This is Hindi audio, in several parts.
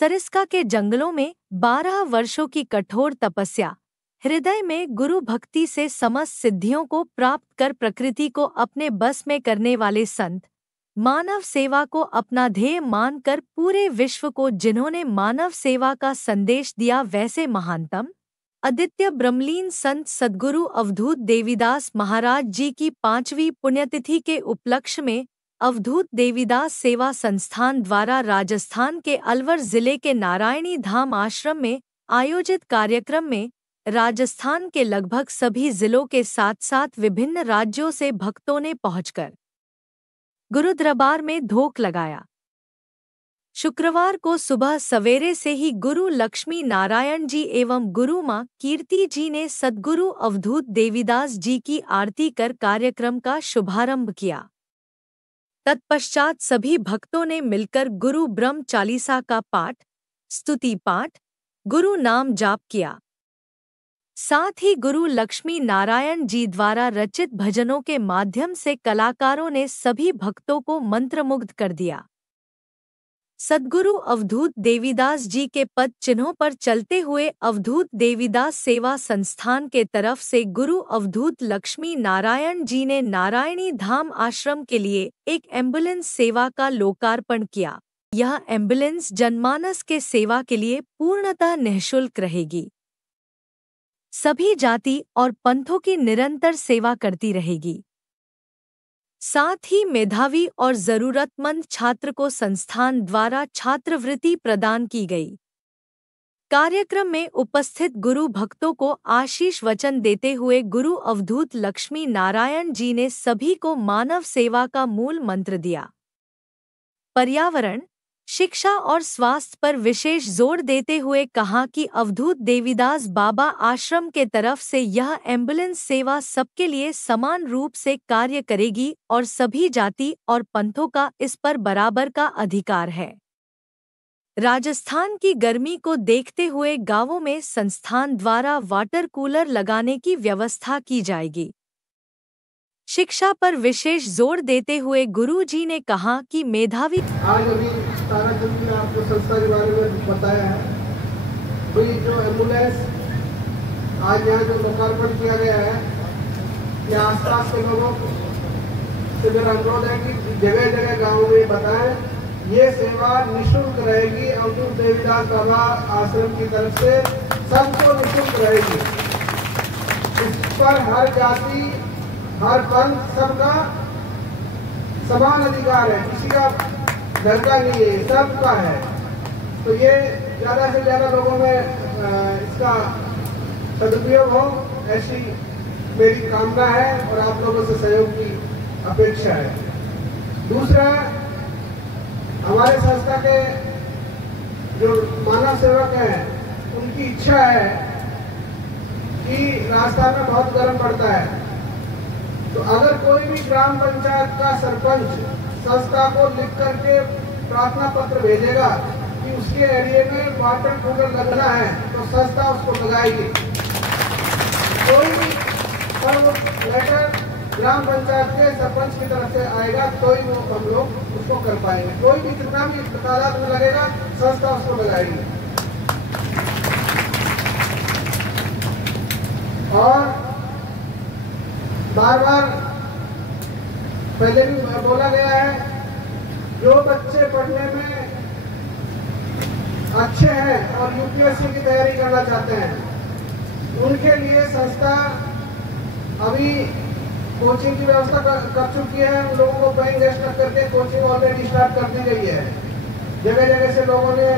सरिस्का के जंगलों में 12 वर्षों की कठोर तपस्या, हृदय में गुरु भक्ति से समस्त सिद्धियों को प्राप्त कर प्रकृति को अपने बस में करने वाले संत, मानव सेवा को अपना ध्येय मानकर पूरे विश्व को जिन्होंने मानव सेवा का संदेश दिया, वैसे महानतम आदित्य ब्रह्मलीन संत सद्गुरु अवधूत देवीदास महाराज जी की 5वीं पुण्यतिथि के उपलक्ष्य में अवधूत देवीदास सेवा संस्थान द्वारा राजस्थान के अलवर जिले के नारायणी धाम आश्रम में आयोजित कार्यक्रम में राजस्थान के लगभग सभी जिलों के साथ साथ विभिन्न राज्यों से भक्तों ने पहुंचकर गुरुदरबार में धोख लगाया। शुक्रवार को सुबह सवेरे से ही गुरु लक्ष्मी नारायण जी एवं गुरु मां कीर्ति जी ने सद्गुरु अवधूत देवीदास जी की आरती कर कार्यक्रम का शुभारंभ किया। तत्पश्चात सभी भक्तों ने मिलकर गुरु ब्रह्म चालीसा का पाठ, स्तुति पाठ, गुरु नाम जाप किया। साथ ही गुरु लक्ष्मी नारायण जी द्वारा रचित भजनों के माध्यम से कलाकारों ने सभी भक्तों को मंत्रमुग्ध कर दिया। सद्गुरु अवधूत देवीदास जी के पद चिन्हों पर चलते हुए अवधूत देवीदास सेवा संस्थान के तरफ से गुरु अवधूत लक्ष्मी नारायण जी ने नारायणी धाम आश्रम के लिए एक एम्बुलेंस सेवा का लोकार्पण किया। यह एम्बुलेंस जनमानस के सेवा के लिए पूर्णतः निःशुल्क रहेगी। सभी जाति और पंथों की निरंतर सेवा करती रहेगी। साथ ही मेधावी और जरूरतमंद छात्र को संस्थान द्वारा छात्रवृत्ति प्रदान की गई। कार्यक्रम में उपस्थित गुरु भक्तों को आशीष वचन देते हुए गुरु अवधूत लक्ष्मी नारायण जी ने सभी को मानव सेवा का मूल मंत्र दिया। पर्यावरण, शिक्षा और स्वास्थ्य पर विशेष जोर देते हुए कहा कि अवधूत देवीदास बाबा आश्रम के तरफ से यह एम्बुलेंस सेवा सबके लिए समान रूप से कार्य करेगी और सभी जाति और पंथों का इस पर बराबर का अधिकार है। राजस्थान की गर्मी को देखते हुए गांवों में संस्थान द्वारा वाटर कूलर लगाने की व्यवस्था की जाएगी। शिक्षा पर विशेष जोर देते हुए गुरुजी ने कहा कि मेधावी ताराचंद ने आपको संस्था के बारे में बताया है। तो ये जो एम्बुलेंस आज यहाँ जो लोकार्पण किया गया है, ये आसपास के लोगों से मेरा अनुरोध है कि जगह जगह गाँव में बताएं, ये सेवा निःशुल्क रहेगी। अवधूत देवीदास बाबा आश्रम की तरफ से सबको निःशुल्क रहेगी। इस पर हर जाति, हर पंथ, सबका समान अधिकार है, किसी का घर का नहीं है, सबका है। तो ये ज़्यादा से ज़्यादा लोगों में इसका सदुपयोग हो, ऐसी मेरी कामना है और आप लोगों से सहयोग की अपेक्षा है। दूसरा, हमारे संस्था के जो मानव सेवक हैं, उनकी इच्छा है कि राजस्थान में बहुत गर्म पड़ता है, तो अगर कोई भी ग्राम पंचायत का सरपंच संस्था को लिख करके प्रार्थना पत्र भेजेगा कि उसके एरिया में वाटर कूलर लगना है, तो संस्था उसको लगाएगी। कोई भी लेटर ग्राम पंचायत के सरपंच की तरफ से आएगा तो ही वो हम लोग उसको कर पाएंगे। कोई भी कितना भी तादाद में लगेगा, संस्था उसको लगाएगी। और बार बार पहले भी बोला गया है, जो बच्चे पढ़ने में अच्छे हैं और यूपीएससी की तैयारी करना चाहते हैं, उनके लिए संस्था अभी कोचिंग की व्यवस्था कर चुकी है। उन लोगों को पेइंग गेस्ट करके कोचिंग ऑलरेडी स्टार्ट कर दी गई है। जगह जगह से लोगों ने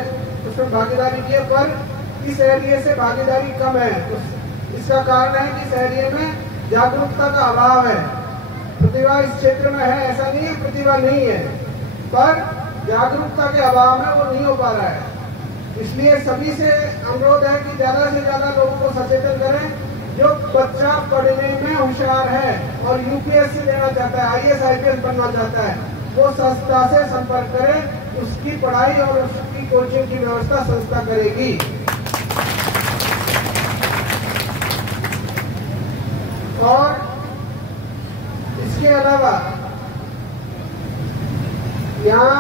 उसमें भागीदारी की है, पर इस एरिया से भागीदारी कम है। इसका कारण है कि इस एरिया में जागरूकता का अभाव है। प्रतिभा इस क्षेत्र में है, ऐसा नहीं है प्रतिभा नहीं है, पर जागरूकता के अभाव में वो नहीं हो पा रहा है। इसलिए सभी से अनुरोध है कि ज्यादा से ज्यादा लोगों को सचेतन करें। जो बच्चा पढ़ने में होशियार है और यूपीएससी देना चाहता है, आईएएस आईपीएस बनना चाहता है, वो संस्था से संपर्क करें। उसकी पढ़ाई और उसकी कोचिंग की व्यवस्था संस्था करेगी। और इसके अलावा यहाँ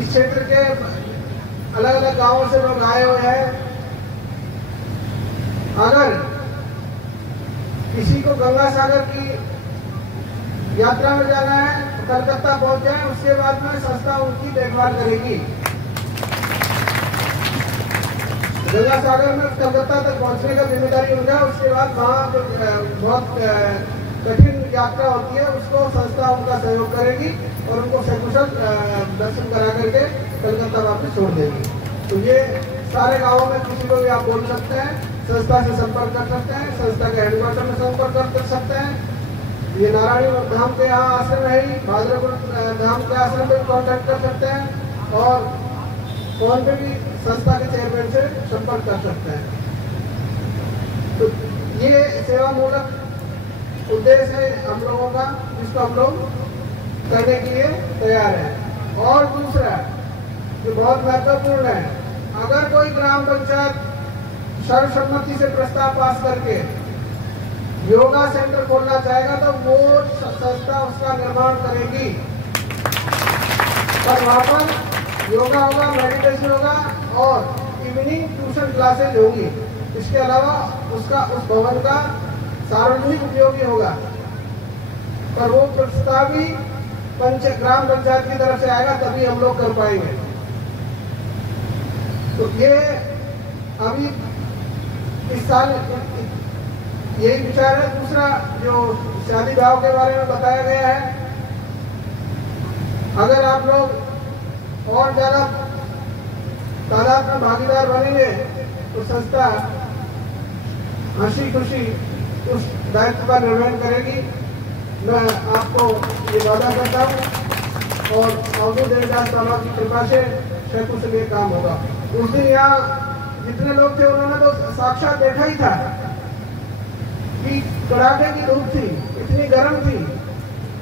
इस क्षेत्र के अलग अलग गांवों से लोग आए हुए हैं। अगर किसी को गंगा सागर की यात्रा में जाना है तो कलकत्ता पहुंच जाए, उसके बाद में संस्था उनकी देखभाल करेगी। गंगा सागर में कलकत्ता तक पहुंचने का जिम्मेदारी उनका, उसके बाद वहाँ जो बहुत कठिन यात्रा होती है उसको संस्था उनका सहयोग करेगी और उनको सकुशल दर्शन करा करके कलकत्ता वापस छोड़ देगी। तो ये सारे गांवों में किसी को भी आप बोल सकते हैं, संस्था से संपर्क कर सकते हैं, संस्था के हेडक्वार्टर में संपर्क कर सकते हैं। ये नारायणी धाम के यहाँ आश्रम है ही, भाद्रपुर धाम के आश्रम में कॉन्टेक्ट कर सकते हैं और फोन पे भी संस्था के चेयरमैन से संपर्क कर सकते हैं। तो ये सेवा मूलक उद्देश्य है हम लोगों का, जिसको हम लोग करने के लिए तैयार हैं। और दूसरा जो बहुत महत्वपूर्ण है, अगर कोई ग्राम पंचायत सर्वसम्मति से प्रस्ताव पास करके योगा सेंटर खोलना चाहेगा तो वो संस्था उसका निर्माण करेगी। पर वहाँ पर योगा होगा, मेडिटेशन होगा और इवनिंग ट्यूशन क्लासेज होगी। इसके अलावा उसका उस भवन का सार्वजनिक उपयोगी होगा, पर वो प्रस्ताव भी ग्राम पंचायत की तरफ से आएगा, तभी हम लोग कर पाएंगे। तो ये अभी इस साल यही विचार है। दूसरा जो शादी ब्याह के बारे में बताया गया है, अगर आप लोग और ज्यादा तादाद में भागीदार बनेंगे तो संस्था हंसी खुशी उस दायित्व का निर्वहन करेगी। मैं आपको ये वादा करता हूँ और अवधूत देवदास बाबा की कृपा से सकुशल ये काम होगा। उस दिन यहाँ जितने लोग थे उन्होंने तो साक्षात देखा ही था कि कड़ाके की धूप थी, इतनी गर्म थी,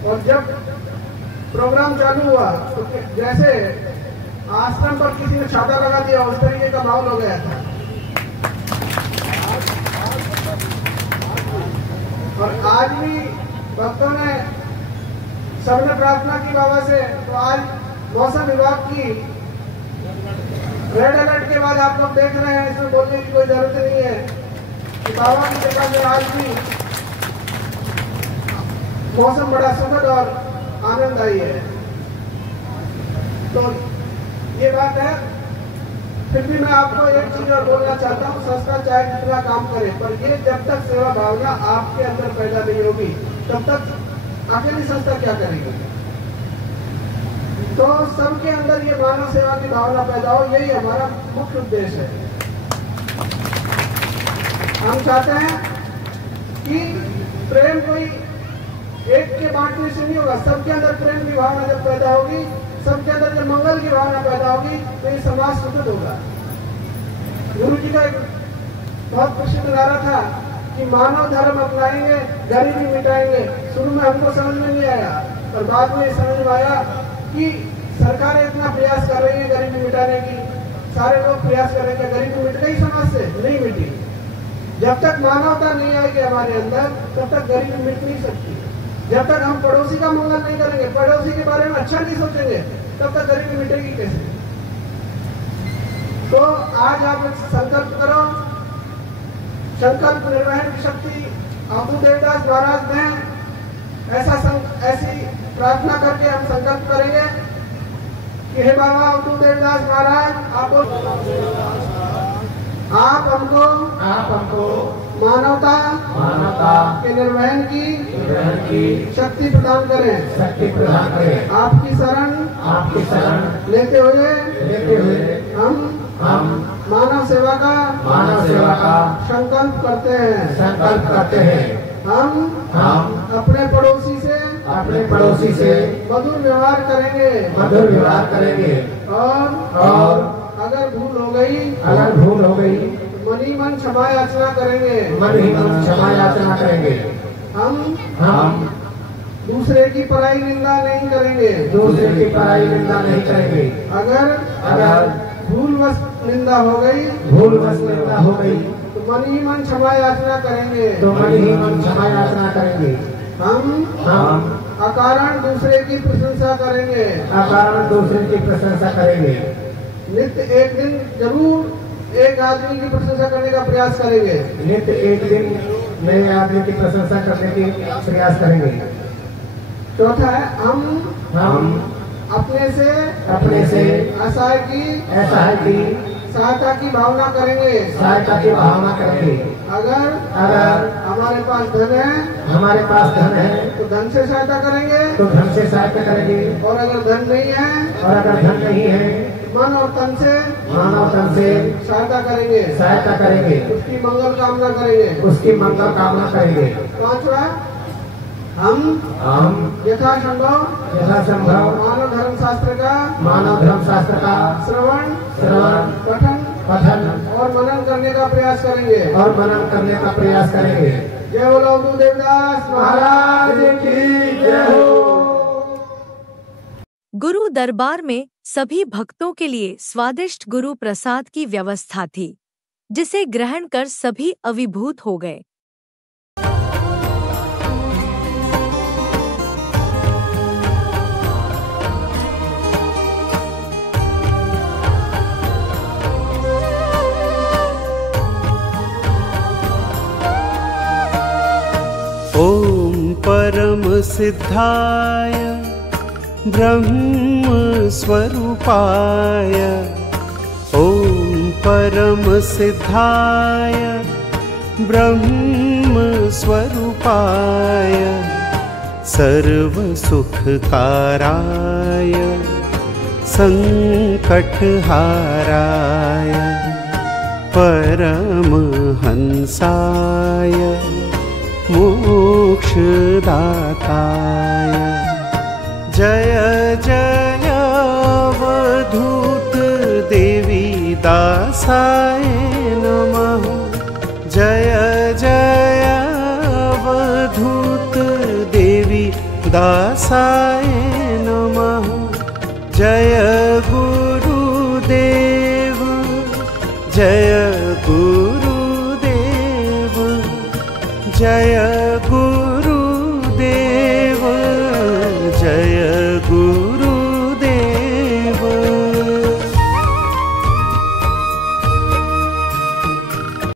और जब प्रोग्राम चालू हुआ तो जैसे आश्रम पर किसी ने छाता लगा दिया उस तरीके का माहौल हो गया था। और आज भी भक्तों ने सबने प्रार्थना की बाबा से, तो आज मौसम विभाग की रेड अलर्ट के बाद आप लोग देख रहे हैं, इसमें बोलने की कोई जरूरत नहीं है कि बाबा की जगह में आज भी मौसम बड़ा सुखद और आनंददायी है। तो ये बात है। फिर भी मैं आपको एक चीज और बोलना चाहता हूँ, संस्था चाहे जितना काम करे, पर ये जब तक सेवा भावना आपके अंदर पैदा नहीं होगी तब तक अकेली संस्था क्या करेगी। तो सबके अंदर ये मानव सेवा की भावना पैदा हो, यही हमारा मुख्य उद्देश्य है। हम चाहते हैं कि प्रेम कोई एक के बांटने से नहीं होगा, सबके अंदर प्रेम की भावना जब पैदा होगी, सबके अंदर जब मंगल की भावना पैदा होगी तो ये समाज सुखद होगा। गुरु जी का एक बहुत प्रसिद्ध नारा था कि मानव धर्म अपनाएंगे, गरीबी मिटाएंगे। शुरू में हमको समझ में नहीं आया, पर बाद में समझ में आया कि सरकारें इतना प्रयास कर रही है गरीबी मिटाने की, सारे लोग प्रयास कर रहे हैं, गरीबी मिट गई समाज से? नहीं मिटी। जब तक मानवता नहीं आएगी हमारे अंदर तब तक गरीबी मिट नहीं सकती। जब तक हम पड़ोसी का मंगल नहीं करेंगे, पड़ोसी के बारे में अच्छा नहीं सोचेंगे, तब तक गरीबी मिटेगी कैसे? तो आज आप संकल्प करो, संकल्प निर्वहन की शक्ति अवधूत देवदास महाराज ने ऐसी प्रार्थना करके हम संकल्प करेंगे कि हे बाबा अवधूत देवदास महाराज, आप हमको मानवता के निर्वहन की शक्ति प्रदान करें। आपकी शरण लेते हुए हम मानव सेवा का संकल्प करते हैं। हम अपने पड़ोसी से मधुर व्यवहार करेंगे और अगर भूल हो गई मनी मन क्षमा याचना करेंगे। हम दूसरे की पराई निंदा नहीं करेंगे। अगर भूलवश निंदा हो गई तो मन ही मन क्षमा याचना करेंगे। हम अकारण दूसरे की प्रशंसा करेंगे। नित्य एक दिन जरूर एक आदमी की प्रशंसा करने का प्रयास करेंगे। नित्य एक दिन नए आदमी की प्रशंसा करने की प्रयास करेंगे। चौथा है हम अपने से असहाय की सहायता की भावना करेंगे। अगर हमारे पास धन है तो धन से सहायता करेंगे। और अगर धन नहीं है मन और तन से सहायता करेंगे। उसकी मंगल कामना करेंगे। पांचवा, हम यथासंभव मानव धर्मशास्त्र का श्रवण पठन और मनन करने का प्रयास करेंगे। जय बोलो गुरु देवदास महाराज की जय हो। गुरु दरबार में सभी भक्तों के लिए स्वादिष्ट गुरु प्रसाद की व्यवस्था थी, जिसे ग्रहण कर सभी अभिभूत हो गए। ओम परम सिद्धाय ब्रह्म स्वरूपाय, ओम परम सिद्धाय ब्रह्म स्वरूपाय, सर्व सुखकाराय संकटहाराय परमहंसाय मोक्षदाताय। जय जय अवधूत देवी दासाय नमः। जय जय अवधूत देवी दासाय नमः। जय गुरुदेव जय गुरुदेव जय